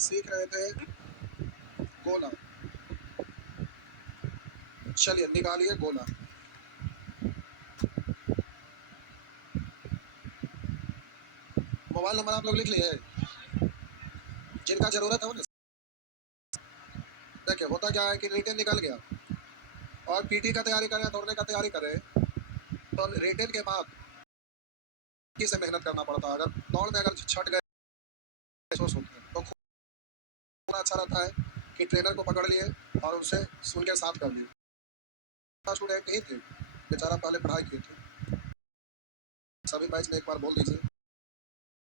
सीख रहे थे गोला। चलिए निकालिए गोला। मोबाइल नंबर आप लोग लिख लिए, जिनका जरूरत है उन्हें। देखिए होता क्या है कि रिटेन निकल गया और पीटी का तैयारी करें, दौड़ने का तैयारी करें, तो रिटेन के बाद किसे मेहनत करना पड़ता है। अगर दौड़ में अगर छट गए तो खूब अच्छा रहता है कि ट्रेनर को पकड़ लिए और उनसे सुन के साथ कर लिए। स्टूडेंट ही थे बेचारा, पहले पढ़ाई किए थे। सभी बैच में एक बार बोल दीजिए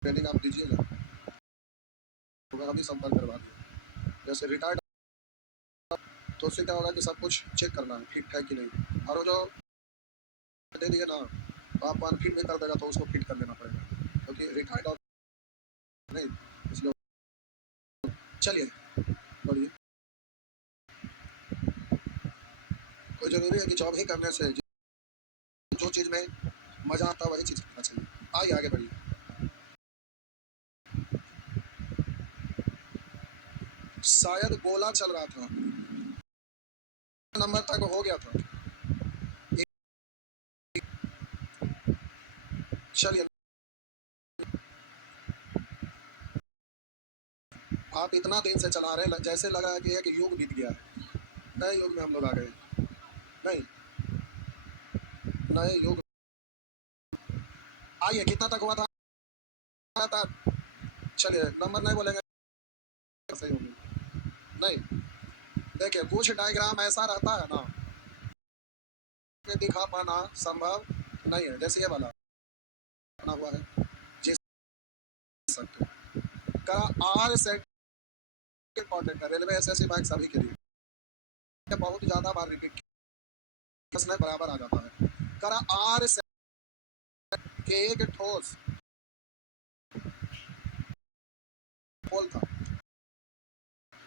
ट्रेनिंग आप दीजिएगा, तो हम ही संपर्क करवा दिए। जैसे रिटायर्ड तो उससे क्या होगा कि सब कुछ चेक करना है ठीक है कि नहीं, और वो जो दे दिए ना तो आपको अनफिट नहीं कर देगा तो उसको फिट कर देना पड़ेगा, क्योंकि रिटायर्ड और नहीं, इसलिए। चलिए बढ़िए। कोई जरूरी है कि जॉब ही करने से जो चीज़ में मजा आता है वही चीज़ करना चाहिए। आइए आगे बढ़िए। शायद गोला चल रहा था, नंबर तक हो गया था। चलिए आप इतना दिन से चला रहे हैं, जैसे लगा कि एक युग बीत गया है। नए युग में हम लोग आ गए। नहीं, नए युग। आइए कितना तक हुआ था। चलिए नंबर नहीं बोलेंगे, सही होगी। नहीं, देखिए कुछ डायग्राम ऐसा रहता है ना कि दिखा पाना संभव नहीं है। जैसे ये वाला बना हुआ है, जिस सकते करा आर सेट इंपॉर्टेंट है रेलवे एसएससी बैंक सभी के लिए। बहुत ज्यादा बार रिपीट किया बराबर आ जाता है। करा आर सेट के एक ठोस पोल था,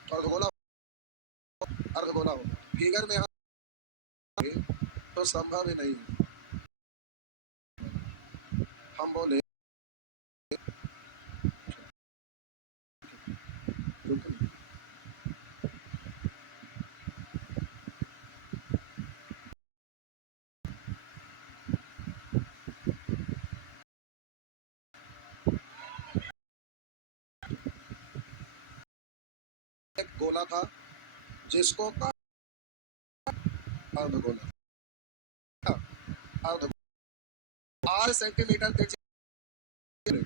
अर्धगोला अर्धगोला हो फिगर में तो संभव ही नहीं है। हम बोले एक गोला था जिसको अर्धगोला अर्ध 8 सेंटीमीटर त्रिज्या,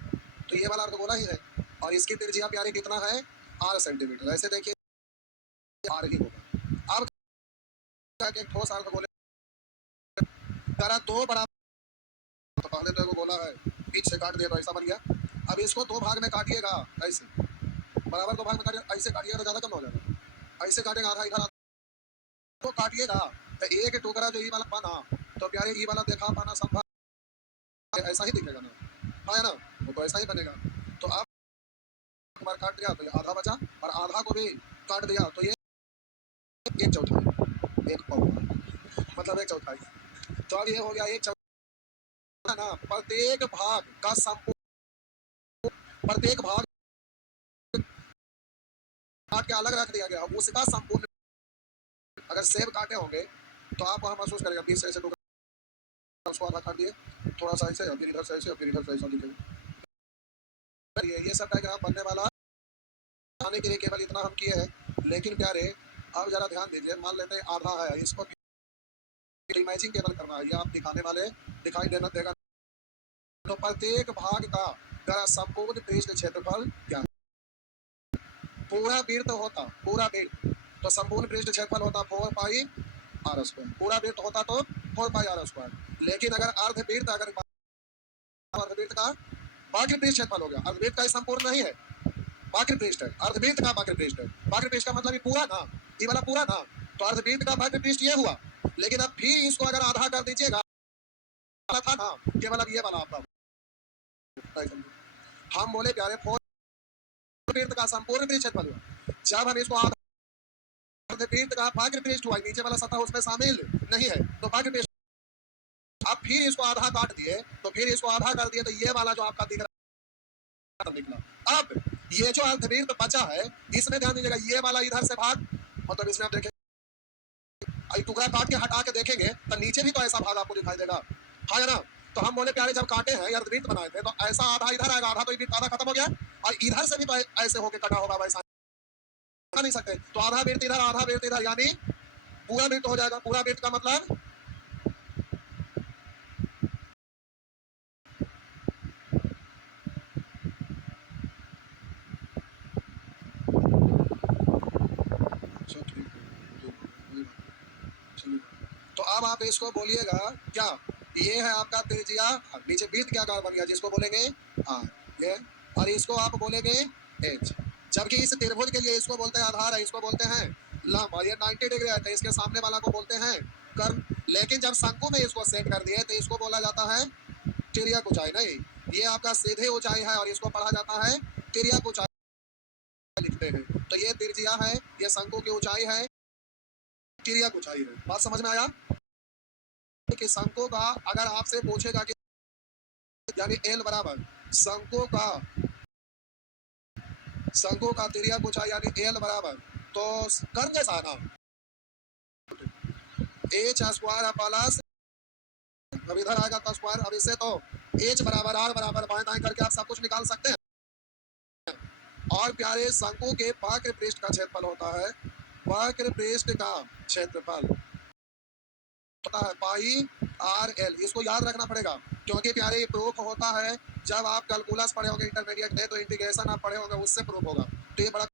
तो ये वाला अर्धगोला ही है और इसकी त्रिज्या प्यारे कितना है 8 सेंटीमीटर। ऐसे देखिए आर ही होगा। अब एक ठोस अर्धगोले करा दो बराबर, तो पहले तो गोला है बीच से काट दिया तो ऐसा बन गया। अब इसको दो भाग में काटिएगा, ऐसे बराबर दो भाग में काटिए, ऐसे काटिएगा तो ज्यादा कम हो जाएगा। ऐसे काटेगा आधा इधर तो काटिएगा तो एक टुकड़ा जो ई वाला पाना तो प्यारे ई वाला देखा पाना संभव ऐसा ही दिखेगा ना, हाँ है ना, वो तो ऐसा ही बनेगा। तो आप एक बार काट दिया तो ये आधा बचा और आधा को भी काट दिया तो ये एक चौथाई एक पाव मतलब एक चौथाई। तो अब ये हो गया एक चौथाई ना। प्रत्येक भाग का संपूर्ण, प्रत्येक भाग काट के अलग रख दिया गया, उसका संपूर्ण अगर सेब काटे होंगे तो आप वहाँ महसूस करेगा 20 से टुकड़ा उसको आधा काट दिए, थोड़ा सा ऐसे फिर इधर से ऐसे फिर इधर से ऐसा दिखेगा। ये सब डायग्राम बनने वाला आने के लिए केवल इतना हम किए हैं। लेकिन प्यारे अब जरा ध्यान दीजिए, मान लेते हैं आधा है, इसको इमेजिंग केवल करना है, ये आप दिखाने वाले दिखाई देना देगा। तो प्रत्येक भाग का संपूर्ण पृष्ठ क्षेत्रफल क्या है। पूरा वृत्त होता पूरा वृत्त तो संपूर्ण पृष्ठ क्षेत्रफल होता 4 पाई आर स्क्वायर। पूरा वृत्त होता तो 4 पाई आर स्क्वायर। लेकिन अगर अर्धवृत्त अगर अर्धवृत्त का वक्र पृष्ठ क्षेत्रफल हो गया, अर्धवृत्त का संपूर्ण नहीं है, वक्र पृष्ठ है, अर्धवृत्त का वक्र पृष्ठ है। वक्र पृष्ठ का मतलब ये पूरा ना, ये वाला पूरा ना, तो अर्धवृत्त का वक्र पृष्ठ ये हुआ। लेकिन अब फिर इसको अगर आधा कर दीजिएगा था ना, केवल अब ये वाला आपका हम बोले प्यारे 4 वृत्त का संपूर्ण पृष्ठ क्षेत्रफल हुआ। जब हम इसको अर्धवृत्त का वक्र पृष्ठ हुआ, नीचे वाला सतह उसमें शामिल नहीं है तो वक्र पृष्ठ, अब फिर इसको आधा काट दिए तो फिर इसको आधा कर दिए तो ये वाला जो आपका दिख रहा निकला। अब ये जो अर्धवृत्त बचा है इसमें ध्यान दीजिएगा, ये वाला इधर से भाग, मतलब इसमें आप देखें टुकड़ा काट के हटा के देखेंगे तो नीचे भी तो ऐसा भाग आपको दिखाई देगा, हाँ या ना। तो हम बोले प्यारे जब काटे हैं अर्धवृत्त बनाए थे तो ऐसा आधा इधर आएगा, आधा तो वृत्त आधा खत्म हो गया, और इधर से भी तो ऐसे होके कटा होगा, वैसा नहीं सकते। तो आधा वृत्त इधर आधा वृत्त इधर, यानी पूरा वृत्त हो जाएगा। पूरा वृत्त का मतलब तो अब आप इसको बोलिएगा क्या, ये है आपका त्रिज्या, नीचे वृत्त क्या आकार बन गया जिसको बोलेंगे आर, ये, और इसको आप बोलेंगे एच। जबकि इस त्रिभुज के लिए इसको बोलते हैं आधार है, इसको बोलते हैं लंब, और ये 90 डिग्री है तो इसके सामने वाला को बोलते हैं कर्म। लेकिन जब शंकु में इसको सेट कर दिए तो इसको बोला जाता है तिर्यक ऊंचाई, नहीं ये आपका सीधे ऊंचाई है और इसको पढ़ा जाता है तिर्यक ऊंचाई लिखते हैं। तो ये तिरछिया है, ये शंकु की ऊंचाई है, तिर्यक ऊंचाई है। बात समझ में आया कि शंकु का अगर आपसे पूछेगा कि यानी एल बराबर शंकु का तिर्यक ऊंचाई यानी एल बराबर, तो कर जैसा है ना एच स्क्वायर प्लस, अब इधर आएगा तो स्क्वायर, अब इससे तो एच बराबर आर बराबर बाएं दाएं करके आप सब कुछ निकाल सकते हैं। और प्यारे शंकु के वक्र पृष्ठ का क्षेत्रफल होता है, वक्र पृष्ठ का क्षेत्रफल होता है पाई आर एल। इसको याद रखना पड़ेगा क्योंकि प्यारे प्रूफ होता है जब आप कैलकुलस पढ़े होंगे इंटरमीडिएट में, तो इंटीग्रेशन आप पढ़े होंगे उससे प्रूफ होगा, तो ये बड़ा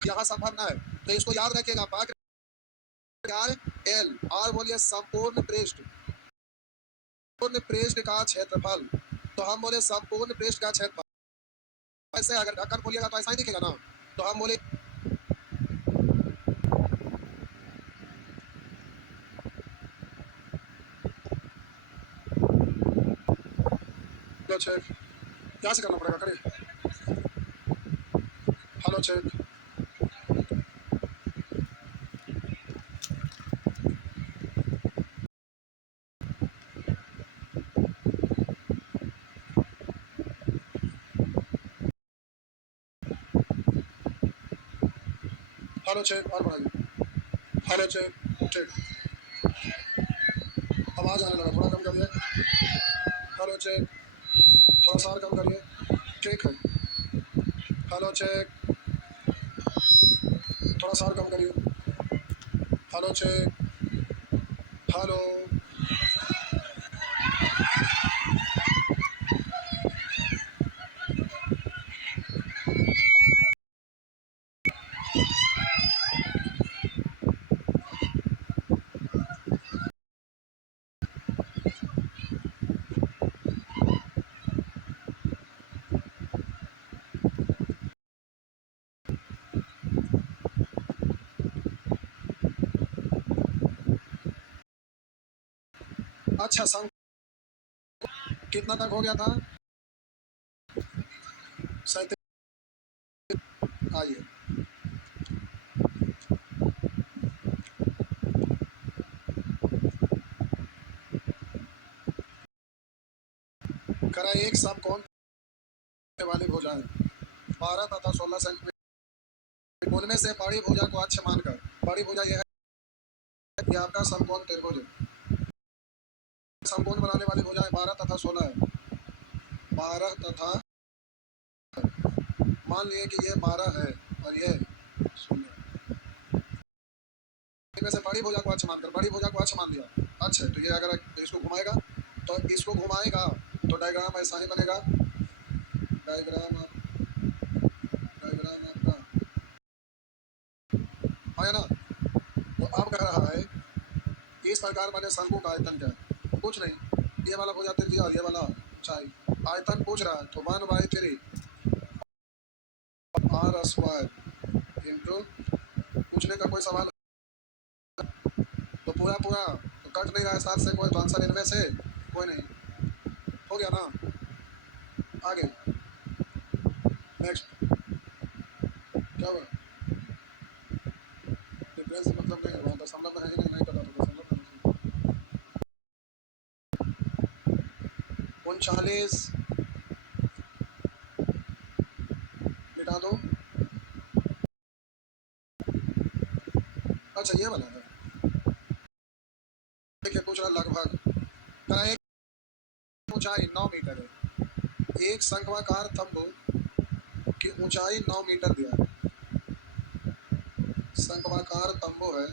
यहाँ संभव ना है, तो इसको याद रखिएगा वक्र आर एल, और बोलिए संपूर्ण पृष्ठ का क्षेत्रफल, तो हम बोले संपूर्ण पृष्ठ का क्षेत्रफल, ऐसे अगर ढक्कन खोलिएगा तो ऐसा ही दिखेगा ना, तो हम बोले चेक क्या से करना पड़ेगा, करिए हेलो चेक, हेलो चेक और बढ़ाइए, हेलो चेक, ठीक आवाज आने लगा, थोड़ा कम करिए, हेलो चेक, थोड़ा सा और कम करिए, ठीक है, हेलो चेक, थोड़ा सा और कम करिए, हेलो चेक, हेलो, अच्छा संग कितना तक हो गया था, 37, आइए करा एक सब कौन वाली भुजाएं 12 तथा 16 सेंटीमीटर, उनमें से बड़ी भुजा को अक्ष मानकर, बड़ी भुजा यह है कि आपका समकोण त्रिभुज, समकोण बनाने वाली भुजाएं 12 तथा 16 है, 12 तथा, मान लिए कि ये 12 है और ये 16, इनमें से बड़ी भुजा को अक्ष मानकर, बड़ी भुजा को अक्ष मान लिया, अच्छा तो ये अगर इसको घुमाएगा तो इसको घुमाएगा तो डायग्राम ऐसा ही बनेगा, डायग्राम डायग्राम आपका है ना। तो अब कह रहा है इस प्रकार मैंने शंकु का आयतन क्या है, कुछ नहीं, ये वाला हो जाता है और ये वाला चाय, आयतन पूछ रहा है तो 1/3 आर स्क्वायर इंटू, पूछने का कोई सवाल तो पूरा पूरा तो कट नहीं रहा है 7 से, कोई तो आंसर इनमें से कोई नहीं, हो गया ना, आगे नेक्स्ट क्या हुआ, डिफरेंस मतलब नहीं है, वहाँ दशमलव में है ही नहीं पता तो दशमलव 39 अच्छा ये वाला है। देखिए पूछ रहा लगभग करा एक ऊंचाई 9 मीटर है, एक शंक्वाकार तंबू की ऊंचाई 9 मीटर दिया है। शंक्वाकार तंबू है,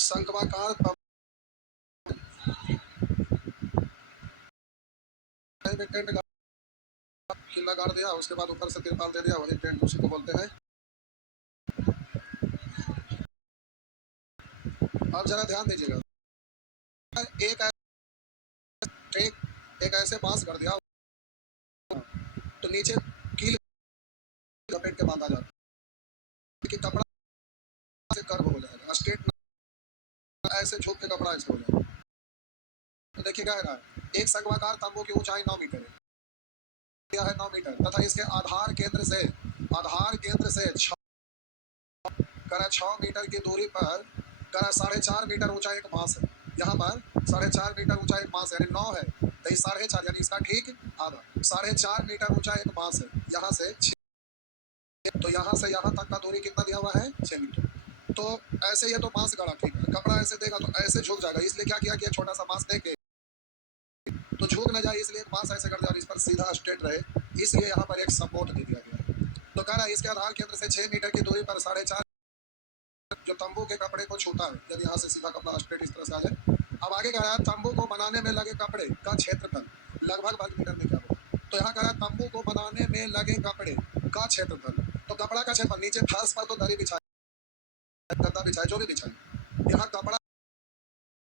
शंक्वाकार तंबू में टेंट किला गाड़ दिया, उसके बाद ऊपर से तिरपाल दे दिया, वही टेंट उसी को बोलते हैं। अब जरा ध्यान दीजिएगा, एक एक एक ऐसे बांस कर दिया तो नीचे कील लपेट के बांधा जाता है कि कपड़ा से कर्व हो जाएगा, स्ट्रेट ऐसे झुक के कपड़ा ऐसे हो जाएगा। तो देखिए क्या है, एक शंक्वाकार तंबू की ऊंचाई 9 मीटर है, यह है 9 मीटर तथा इसके आधार केंद्र से 6 मीटर की दूरी पर 4.5 मीटर ऊंचा एक बांस है। यहाँ पर 4.5 मीटर ऊंचा एक बांस है, यानी 9 है तो 4.5 यानी इसका ठीक आधा, 4.5 मीटर ऊंचा एक बांस है। यहाँ से तो यहाँ से यहाँ तक का दूरी कितना दिया हुआ है, 6 मीटर। तो ऐसे ये तो बांस गड़ा, ठीक है, कपड़ा ऐसे देगा तो ऐसे झुक जाएगा, इसलिए क्या किया कि छोटा सा बांस दे के तो झुक न जाए, इसलिए एक बांस ऐसे कर दिया और इस पर सीधा स्ट्रेट रहे, इसलिए यहाँ पर एक सपोर्ट दे दिया गया। तो कह रहा है इसके आधार केंद्र से 6 मीटर की दूरी पर 4.5 जो तंबू के कपड़े को छूता है, जब यहाँ से सीधा कपड़ा स्ट्रेट इस तरह से आ जाए। अब आगे कह रहा है तंबू को बनाने में लगे कपड़े का क्षेत्रफल लगभग वर्ग मीटर में क्या होगा। तो यहाँ कह रहा है तंबू को बनाने में लगे कपड़े का क्षेत्रफल, तो कपड़ा का क्षेत्रफल नीचे फर्श पर तो दरी बिछाए, गद्दा बिछाए, जो भी बिछाए, यहाँ कपड़ा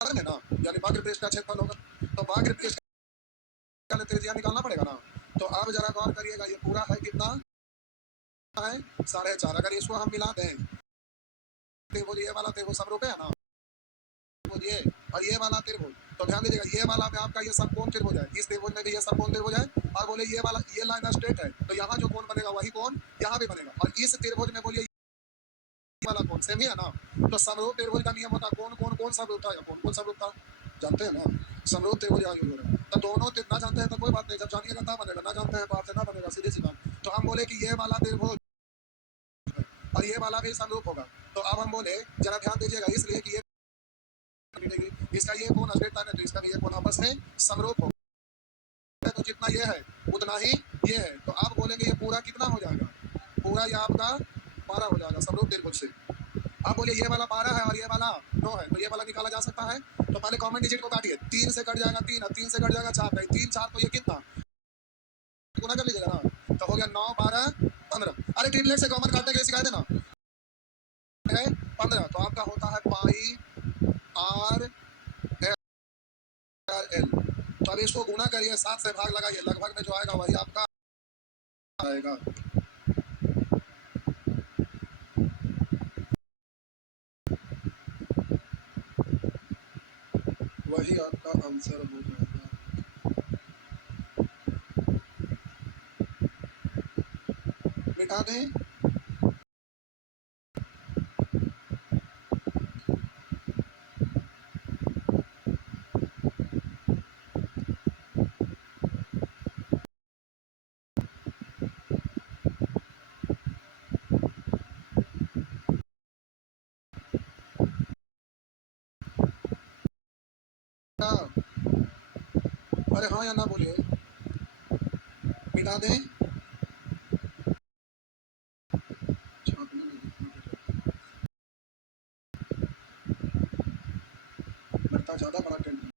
है ना, यानी वक्र पृष्ठ का क्षेत्रफल होगा, तो वक्र पृष्ठ का त्रिज्या निकालना पड़ेगा ना। तो अब जरा गौर करिएगा, ये पूरा है कितना है, 4.5। अगर इसको हम मिला दें त्रिभुज, ये वाला त्रिभुज सब रुपए है ना, ये और ये वाला त्रिभुज, तो ध्यान दीजिएगा ये वाला में आपका ये समकोण त्रिभुज है, इस त्रिभुज में भी ये समकोण त्रिभुज है, और बोले ये वाला ये लाइन स्ट्रेट है, तो यहाँ जो कोण बनेगा वही कोण यहाँ भी बनेगा, और इस त्रिभुज में बोलिए वाला कोण सेम ही है ना। तो समरूप त्रिभुज का नियम होता है कौन कौन कौन समरूपता है, कौन कौन समरूपता जानते हैं ना, समरूप त्रिभुज यहाँ यूज हो रहा है। तो दोनों ना जानते हैं तो कोई बात नहीं, जब जानिएगा तब बनेगा, ना जानते हैं तो आपसे ना बनेगा, सीधी सी बात। तो हम बोले कि ये वाला त्रिभुज और ये वाला भी समरूप होगा, तो अब हम बोले जरा ध्यान दीजिएगा, इसलिए कि ये इसका ये कोण स्ट्रेट है तो इसका भी ये कोण आपस में समरूप होगा, तो जितना ये है उतना ही ये है। तो आप बोलेंगे ये पूरा कितना हो जाएगा, पूरा ये आपका 12 हो जाएगा समरूप त्रिभुज से। आप बोलिए ये वाला 12 है और ये वाला 9 है, तो ये वाला निकाला जा सकता है। तो पहले कॉमन डिजिट को काटिए, 3 से कट जाएगा 3 और 3 से कट जाएगा 4, 3 4 तो ये कितना गुना कर लीजिएगा ना, तो हो गया 9 12 15। अरे ट्रिपलेट से कॉमन काटने के लिए सिखा देना है 15, तो आपका होता है पाई आर एल। तो अब इसको गुना करिए, 7 से भाग लगाइए, लगभग में जो आएगा वही आपका आएगा। वही आपका आंसर हो जाएगा। मिटा दें, अरे हाँ या ना बोलिए, मिटा दें। लगता ज्यादा बड़ा टेंट।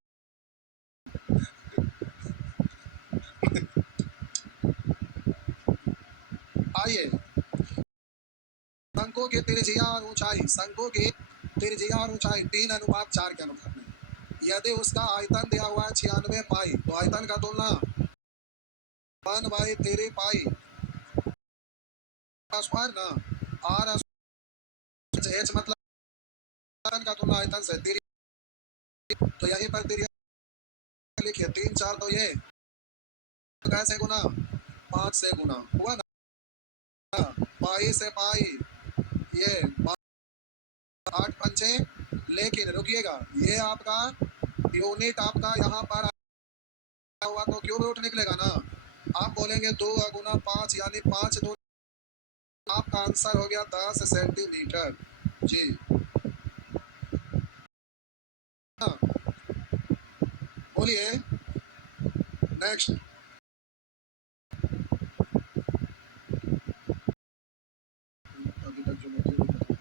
आइए, शंकों की त्रिज्या और ऊंचाई, शंकों की त्रिज्या और ऊंचाई 3:4 के अनुपात में, यदि उसका आयतन दिया हुआ है 96 पाई, तो आयतन का तुलना 1/3 पाई स्क्वायर ना, आर एच मतलब आयतन का तुलना आयतन से, तो यहीं पर लिखिए 3 4 तो ये कैसे गुना 5 से गुना हुआ ना, पाई से पाई ये 8 पंचे, लेकिन रुकिएगा, ये आपका यूनिट आपका यहाँ पर आया हुआ तो क्यूब रूट निकलेगा ना। आप बोलेंगे 2 गुना 5 यानी 5 2, आपका आंसर हो गया 10 सेंटीमीटर जी। हाँ, बोलिए नेक्स्ट। अभी तक जो मुझे नहीं पता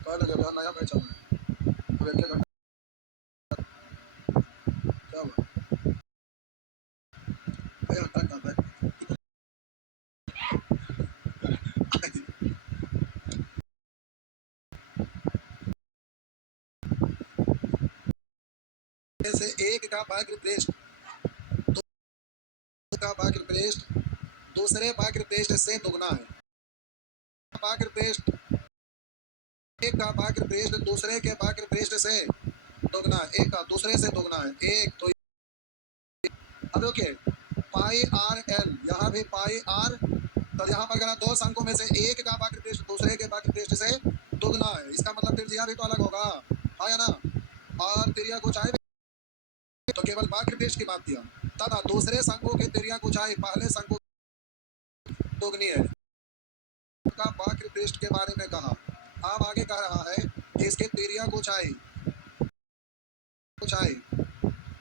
कहा लगा नया मैच आना है। अब एक घंटा क्या हुआ, नया घंटा का से एक का भाग्य पृष्ठ, दो का भाग्य पृष्ठ दूसरे भाग्य पृष्ठ से दुगना है। भाग्य पृष्ठ, एक का भाग्य पृष्ठ दूसरे के भाग्य पृष्ठ से दोगुना है, एक का दूसरे से दोगुना है, एक तो अब देखिए पाई आर एल, यहाँ भी पाई आर, तो यहाँ पर अगर दो अंकों में से एक का भाग्य पृष्ठ दूसरे के भाग्य पृष्ठ से दोगुना है, इसका मतलब त्रिज्या भी तो अलग होगा, हाँ या ना। और त्रिज्या को चाहे तो केवल भाग्य पृष्ठ की बात किया, तथा दूसरे शंकु की त्रिज्या को चाहे पहले शंकु दोगुनी है का भाग्य पृष्ठ के बारे में कहा। अब आगे कह रहा है कि इसके त्रिज्या को चाहे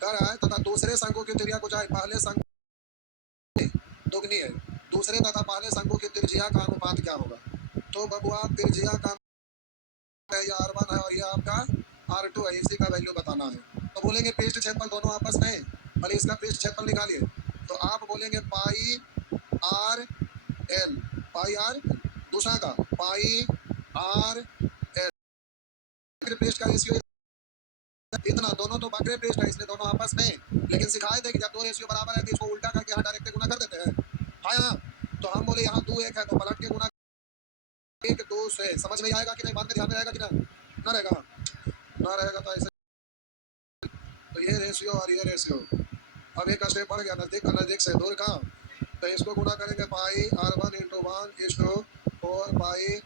कर रहा है तथा दूसरे शंकु की त्रिज्या को चाहे पहले शंकु दोगुनी है, दूसरे तथा पहले शंकु की त्रिज्या का अनुपात क्या होगा। तो बबुआ त्रिज्या का है ये R1 है और ये आपका R2 है, इसी का वैल्यू बताना है। तो बोलेंगे पृष्ठ क्षेत्रफल दोनों आपस में, भले इसका पृष्ठ क्षेत्रफल निकालिए, तो आप बोलेंगे पाई आर एल, पाई आर, दूसरा का पाई आर एल, पृष्ठ का रेशियो इतना, दोनों तो वक्र पृष्ठ है इसलिए दोनों आपस में, लेकिन सिखाए थे कि जब दो रेशियो बराबर है तो इसको उल्टा करके यहाँ डायरेक्ट गुना कर देते हैं, हाँ यहाँ। तो हम बोले यहाँ 2 1 है तो पलट के गुना 1 2 से, समझ में आएगा कि नहीं, बाद में ध्यान में आएगा कि ना रहेगा, ना रहेगा तो ऐसे। तो ये रेशियो और ये रेशियो, अब एक स्टेप बढ़ गया, नजदीक से दूर का, तो इसको गुना करेंगे पाई R1 × 1 इज टू 4 पाई,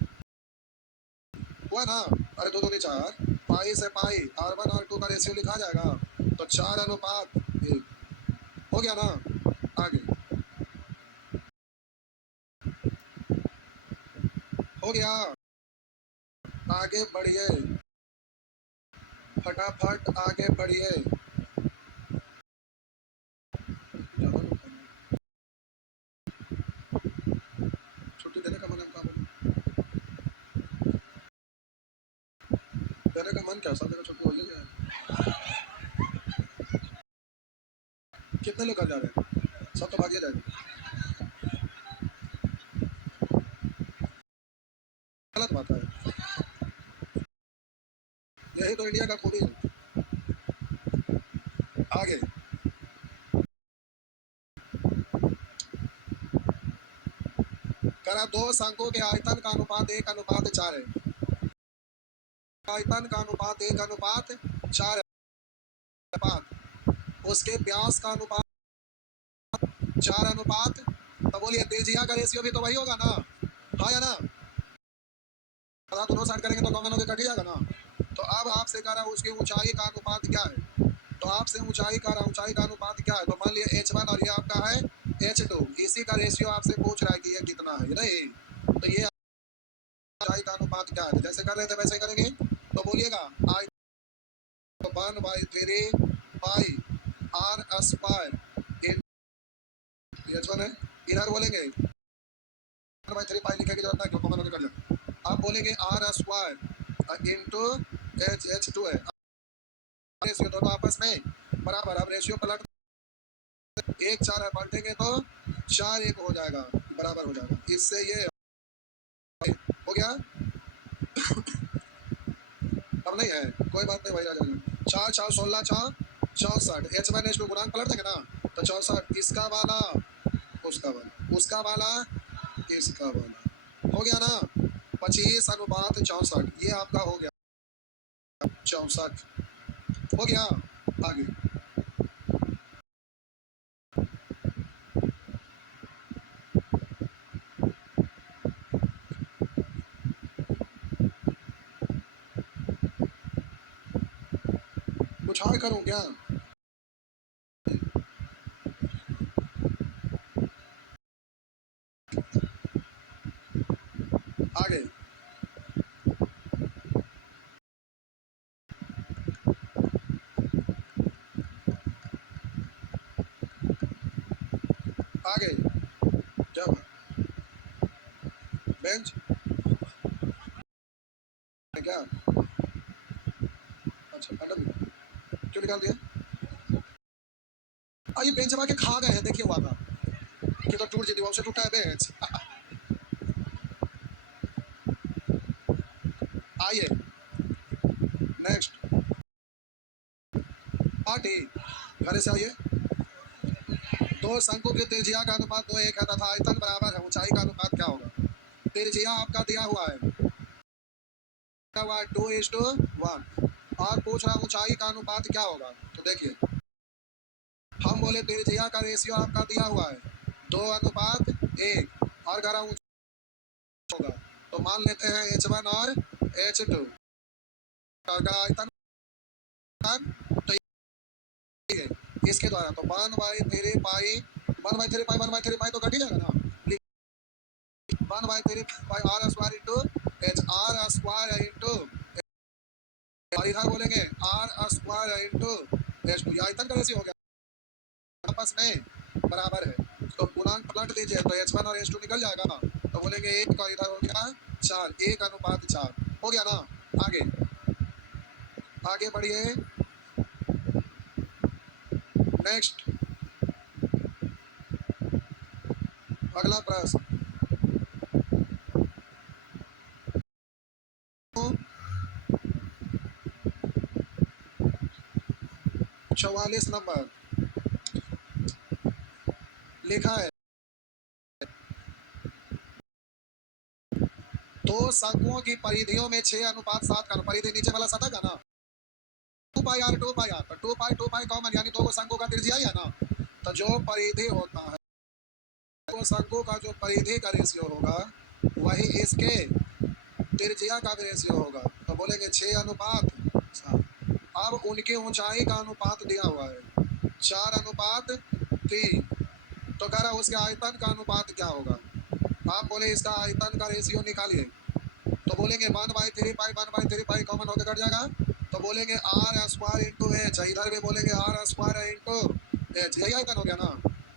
हुआ ना, अरे 2 2 4, पाई से पाई R1 R2 का रेशियो लिखा जाएगा, तो 4:1 हो गया ना। आगे हो गया, आगे बढ़िए, फटाफट आगे बढ़िए। छुट्टी देने का मन है, देने का मन क्या, सब जगह छुट्टी हो जाएगी। कितने लोग जा रहे हैं, सब तो भागिए जाएंगे, गलत बात है, यही तो इंडिया का खूबी है। आगे करा, दो शंकु के आयतन का अनुपात 1:4 है, आयतन का अनुपात 1:4 अनुपात, उसके व्यास का अनुपात 4:, तो बोलिए त्रिज्या का रेशियो भी तो वही होगा ना, हाँ या ना। अगर दोनों साइड करेंगे तो कॉमन होकर कट ही जाएगा ना। तो अब आपसे कह रहा है उसकी ऊंचाई का अनुपात क्या है, तो आपसे ऊंचाई का अनुपात क्या है, तो मान लिया h1 और ये आपका है h2, इसी का रेशियो आपसे पूछ रहा है कि ये कितना है, नहीं तो ये ऊंचाई का अनुपात क्या है, जैसे कर रहे थे वैसे करेंगे। तो बोलिएगा आई 1/3 पाई आर स्क्वायर, h1 है, इधर बोलेंगे 1/3 पाई लिखे की जरूरत नहीं, कॉमन होकर कर जाए। आप बोलेंगे आर स्क्वायर इंटू h2 है, रेशियो दोनों आपस में बराबर, अब रेशियो पलट 1 4 है, पलटेंगे तो 4 1 हो जाएगा, बराबर हो जाएगा, इससे ये हो गया। अब नहीं है कोई बात नहीं, वही आ जाएगा, 4 4 16 4 64, h1 h2 गुणांक पलट देंगे ना, तो 64, इसका वाला उसका वाला, उसका वाला इसका वाला, हो गया ना, 25:64, ये आपका हो गया 64, हो गया। आगे छाड़ करूं क्या? आगे आगे जब बेंच क्या? अच्छा अंडर क्यों निकाल दिया? ये बेंच के खा गए हैं, देखिए हुआ था कि तो टूट जीती से टूटा है बेंच। आइए नेक्स्ट पार्टी घर से आइए। तो शंकु की त्रिज्या का अनुपात 2:1 है तथा आयतन बराबर है, ऊंचाई का अनुपात क्या होगा? त्रिज्या आपका दिया हुआ है 2:1 और पूछ रहा ऊंचाई का अनुपात क्या होगा। तो देखिए हम बोले त्रिज्या का रेशियो आपका दिया हुआ है 2:1 और अगर ऊंचाई होगा तो मान लेते हैं h1 और h2। अगर आयतन तो ये इसके द्वारा तो 1/3 पाई तो कट ही जाएगा ना। 1/3 pi r square into h r square into और इधर बोलेंगे r square into h two. ये आयतन का रेशियो हो गया, आपस में बराबर है। तो गुणांक पलट दीजिए तो h1 और h2 निकल जाएगा ना। तो बोलेंगे 1 का इधर हो गया 4, 1:4 हो गया ना। आगे आगे बढ़िए नेक्स्ट अगला प्रश्न 44 नंबर लिखा है दो शंकुओं की परिधियों में 6:7 का परिधि नीचे वाला सतह का ना 2 पाई आर तो 2 पाई कॉमन यानी दो शंकु का त्रिज्या ही है ना। तो जो परिधि होता है तो शंकु का जो परिधि का रेशियो होगा वही इसके त्रिज्या का भी रेशियो होगा। तो बोलेंगे 6:7। अब उनकी ऊंचाई का अनुपात दिया हुआ है 4:3। तो कह रहा उसके आयतन का अनुपात क्या होगा। आप बोले इसका आयतन का रेशियो निकालिए। तो बोलेंगे 1/3 कॉमन होकर कट जाएगा। तो बोलेंगे आर स्क्वायर इंटू एच, इधर भी बोलेंगे आर स्क्वायर इंटू एच, यही आयतन हो गया ना।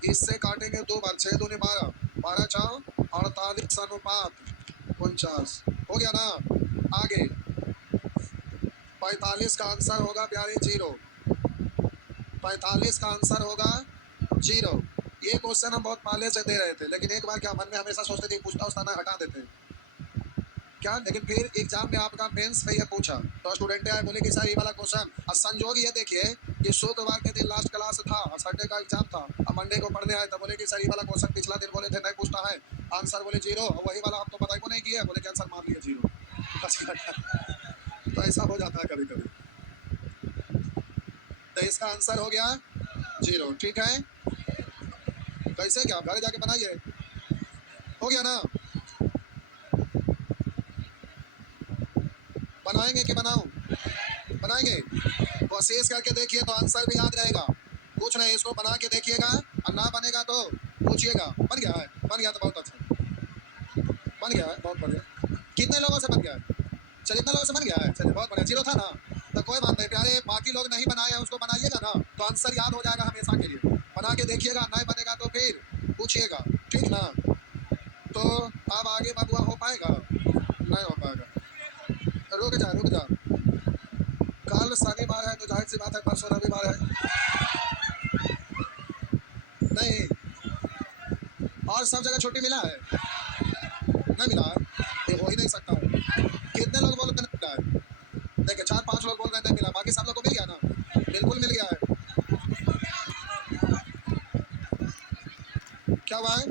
इससे काटेंगे 2 बार 6 दूनी 12, 12 4 48 अनुपात 49 हो गया ना। आगे 45 का आंसर होगा प्यारे 0। 45 का आंसर होगा 0। ये क्वेश्चन हम बहुत पहले से दे रहे थे लेकिन एक बार क्या मन में हमेशा सोचते थे पूछता उसका ना हटा देते क्या। लेकिन फिर एग्जाम में आपका मेंस में ये पूछा तो स्टूडेंट आए बोले कि सर ये वाला क्वेश्चन। और संजोग ये देखिए कि शुक्रवार के दिन लास्ट क्लास था और संडे का एग्जाम था और मंडे को पढ़ने आए तो बोले कि सर ये वाला क्वेश्चन पिछला दिन बोले थे नहीं पूछता है, आंसर बोले 0 और वही वाला आप तो बताई को नहीं किया, बोले कि आंसर मान लिए 0। तो ऐसा हो जाता है कभी कभी। तो इसका आंसर हो गया 0। ठीक है कैसे क्या घर जाके बनाइए। हो गया ना। बनाएंगे कि बनाऊं? बनाएंगे। कोशिश करके देखिए तो आंसर भी याद रहेगा। कुछ नहीं इसको बना के देखिएगा और ना बनेगा तो पूछिएगा। बन गया है? बन गया तो बहुत अच्छा, बन गया है बहुत बढ़िया। कितने लोगों से बन गया है? चलिए इतना लोगों से बन गया है, चलिए बहुत बढ़िया। 0 था ना तो कोई बात नहीं प्यारे, बाकी लोग नहीं बनाए हैं उसको बनाइएगा ना तो आंसर याद हो जाएगा हमेशा के लिए। बना के देखिएगा, नहीं बनेगा तो फिर पूछिएगा, ठीक ना। तो अब आगे बबुआ हो पाएगा? नहीं हो पाएगा। रुक जा। कल शनिवार है तो जाहिर सी बात है परसों रविवार है। नहीं और सब जगह छुट्टी मिला है? नहीं मिला है, ये हो ही नहीं सकता है। कितने लोग बोल रहे नहीं मिला है? देखिए 4-5 लोग बोल रहे नहीं मिला, बाकी सब लोग को मिल गया ना। बिल्कुल मिल गया है। क्या हुआ है?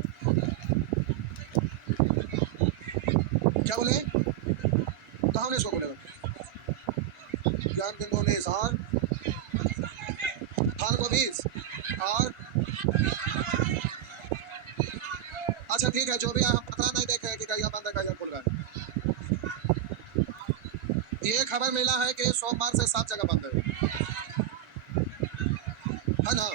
क्या बोले? तो हमने इसको बोले ज्ञान बिंदु 19 और खान को 20 और अच्छा ठीक है जो भी है हम पता नहीं देख रहे हैं कि कहिया बंद है कहिया खुल रहा है। ये खबर मिला है कि सोमवार से 7 जगह बंद है। है ना।